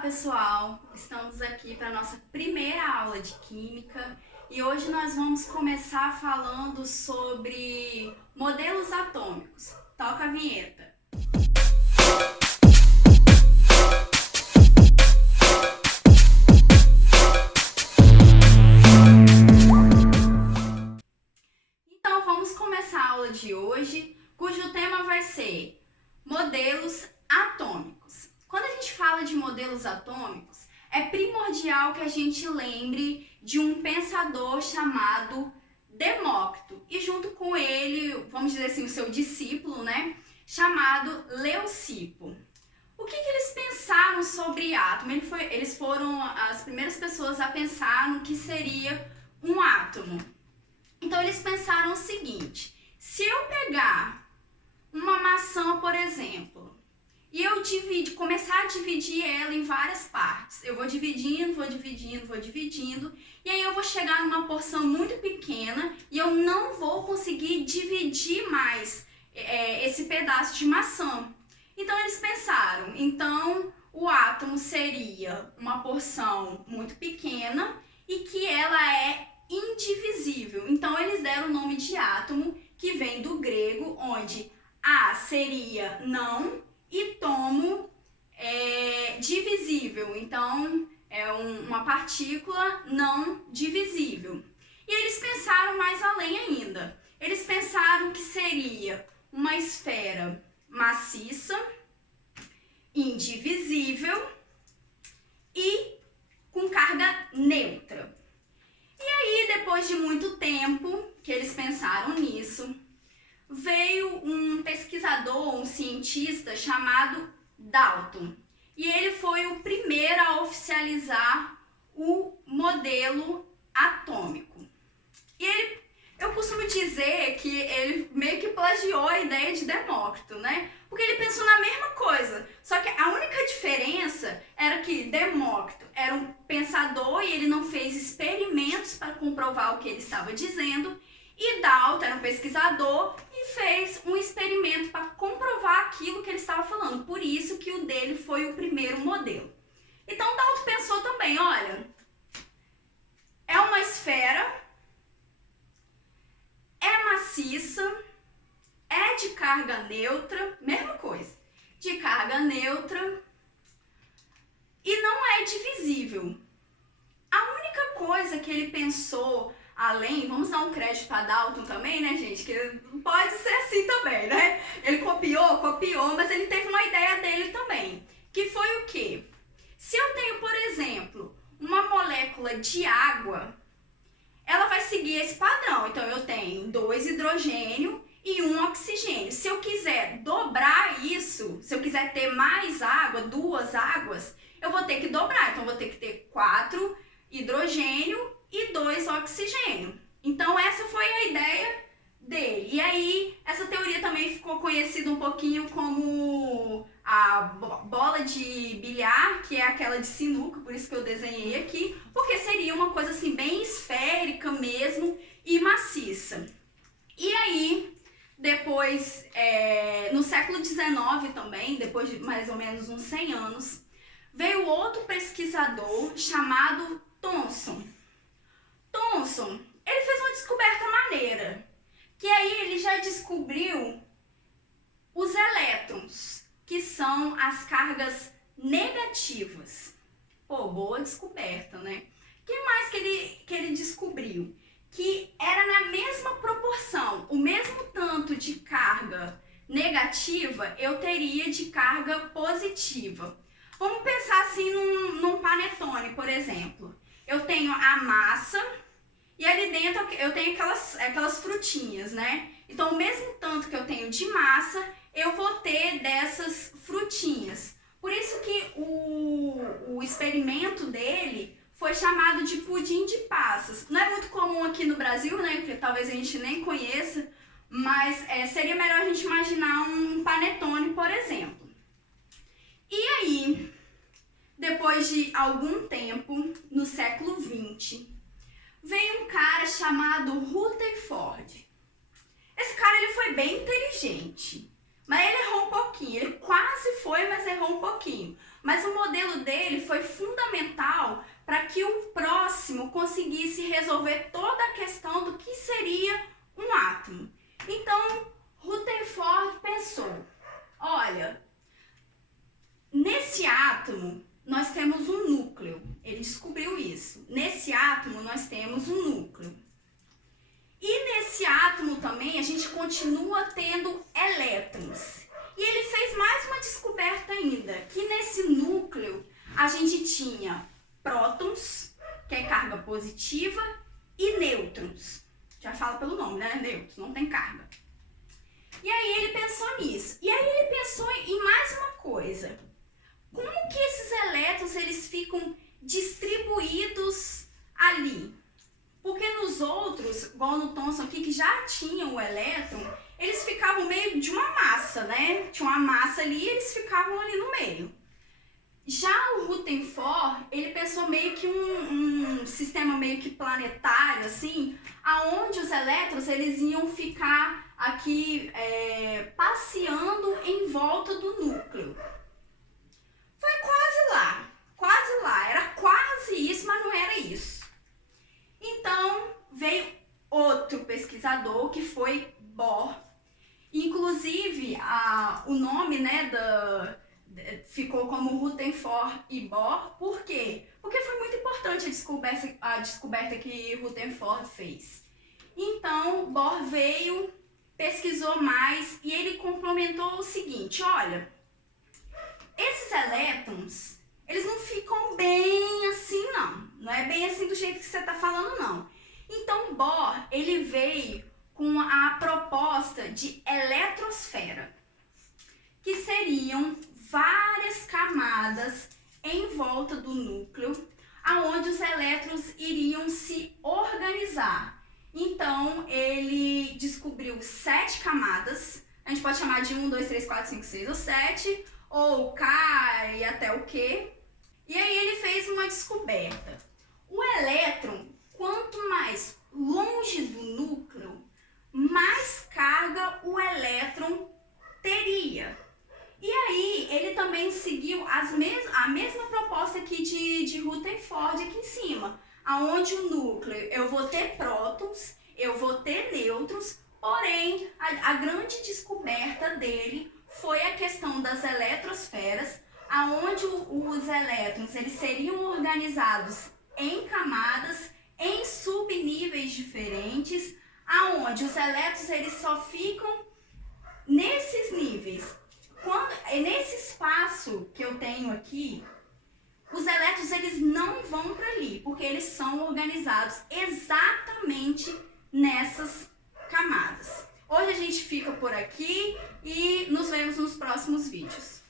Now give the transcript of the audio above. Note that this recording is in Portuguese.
pessoal! Estamos aqui para a nossa primeira aula de Química e hoje nós vamos começar falando sobre modelos atômicos. Toca a vinheta! Então vamos começar a aula de hoje, cujo tema vai ser modelos atômicos. Quando a gente fala de modelos atômicos, é primordial que a gente lembre de um pensador chamado Demócrito e junto com ele, vamos dizer assim, o seu discípulo, chamado Leucipo. O que eles pensaram sobre átomo? Eles foram as primeiras pessoas a pensar no que seria um átomo. Então eles pensaram o seguinte: se eu pegar uma maçã, por exemplo, e eu começar a dividir ela em várias partes, eu vou dividindo, e aí eu vou chegar numa porção muito pequena e eu não vou conseguir dividir mais esse pedaço de maçã. Então eles pensaram, então o átomo seria uma porção muito pequena e que ela é indivisível. Então eles deram o nome de átomo, que vem do grego, onde A seria não e tomo é divisível, então é uma partícula não divisível. E eles pensaram mais além ainda. Eles pensaram que seria uma esfera maciça, indivisível e com carga neutra. E aí, depois de muito tempo que eles pensaram nisso, veio um pesquisador, um cientista chamado Dalton. E ele foi o primeiro a oficializar o modelo atômico. E eu costumo dizer que ele meio que plagiou a ideia de Demócrito, Porque ele pensou na mesma coisa. Só que a única diferença era que Demócrito era um pensador e ele não fez experimentos para comprovar o que ele estava dizendo. E Dalton era um pesquisador e fez um experimento para comprovar aquilo que ele estava falando. Por isso que o dele foi o primeiro modelo. Então Dalton pensou também, olha, é uma esfera, é maciça, é de carga neutra, mesma coisa, de carga neutra e não é divisível. A única coisa que ele pensou além, vamos dar um crédito para Dalton também, gente? Que pode ser assim também, Ele copiou, mas ele teve uma ideia dele também. Que foi o quê? Se eu tenho, por exemplo, uma molécula de água, ela vai seguir esse padrão. Então, eu tenho 2 hidrogênios e 1 oxigênio. Se eu quiser dobrar isso, se eu quiser ter mais água, 2 águas, eu vou ter que dobrar. Então, eu vou ter que ter 4 hidrogênio e 2 oxigênio. Então essa foi a ideia dele. E aí essa teoria também ficou conhecida um pouquinho como a bola de bilhar, que é aquela de sinuca, por isso que eu desenhei aqui, porque seria uma coisa assim bem esférica mesmo e maciça. E aí depois, no século XIX também, depois de mais ou menos uns 100 anos, veio outro pesquisador chamado Thomson. Thomson, ele fez uma descoberta maneira, que aí ele já descobriu os elétrons, que são as cargas negativas. Pô, boa descoberta, O que mais que ele descobriu? Que era na mesma proporção, o mesmo tanto de carga negativa eu teria de carga positiva. Vamos pensar assim num panetone, por exemplo. Eu tenho a massa e ali dentro eu tenho aquelas frutinhas, Então, o mesmo tanto que eu tenho de massa, eu vou ter dessas frutinhas. Por isso que o experimento dele foi chamado de pudim de passas. Não é muito comum aqui no Brasil, Porque talvez a gente nem conheça, mas seria melhor a gente imaginar um panetone, por exemplo. E aí, depois de algum tempo, no século XX, veio um cara chamado Rutherford. Esse cara ele foi bem inteligente, mas ele errou um pouquinho. Ele quase foi, mas errou um pouquinho. mas o modelo dele foi fundamental para que o próximo conseguisse resolver toda a questão do que seria um átomo. Então, Rutherford pensou, olha, nesse átomo nós temos um núcleo, ele descobriu isso, nesse átomo nós temos um núcleo. E nesse átomo também a gente continua tendo elétrons. E ele fez mais uma descoberta ainda, que nesse núcleo a gente tinha prótons, que é carga positiva, e nêutrons. Já fala pelo nome, né? Nêutrons, não tem carga. E aí ele pensou nisso. E aí ele pensou em mais uma coisa. Como que esses elétrons eles ficam distribuídos ali? Porque nos outros, igual no Thomson aqui, que já tinham o elétron, eles ficavam meio de uma massa, né? Tinha uma massa ali e eles ficavam ali no meio. Já o Rutherford, ele pensou meio que um sistema meio que planetário, assim, aonde os elétrons eles iam ficar aqui passeando em volta do núcleo. Foi quase lá, era quase isso, mas não era isso. Então, veio outro pesquisador, que foi Bohr. Inclusive, o nome, né, ficou como Rutherford e Bohr. Por quê? Porque foi muito importante a descoberta que Rutherford fez. Então, Bohr veio, pesquisou mais e ele complementou o seguinte, olha, esses elétrons, eles não ficam bem assim, não é bem assim do jeito que você está falando, não. Então, Bohr, ele veio com a proposta de eletrosfera, que seriam várias camadas em volta do núcleo, aonde os elétrons iriam se organizar. Então, ele descobriu 7 camadas, a gente pode chamar de 1, 2, 3, 4, 5, 6 ou 7, ou K e até o Q. E aí ele fez uma descoberta. O elétron, quanto mais longe do núcleo, mais carga o elétron teria. E aí ele também seguiu a mesma proposta aqui de Rutherford aqui em cima, aonde o núcleo eu vou ter prótons, eu vou ter nêutrons, porém a grande descoberta dele foi a questão das eletrosferas, aonde os elétrons eles seriam organizados em camadas, em subníveis diferentes, aonde os elétrons eles só ficam nesses níveis. Nesse espaço que eu tenho aqui, os elétrons eles não vão para ali, porque eles são organizados exatamente nessas camadas. Hoje a gente fica por aqui e nos vemos nos próximos vídeos.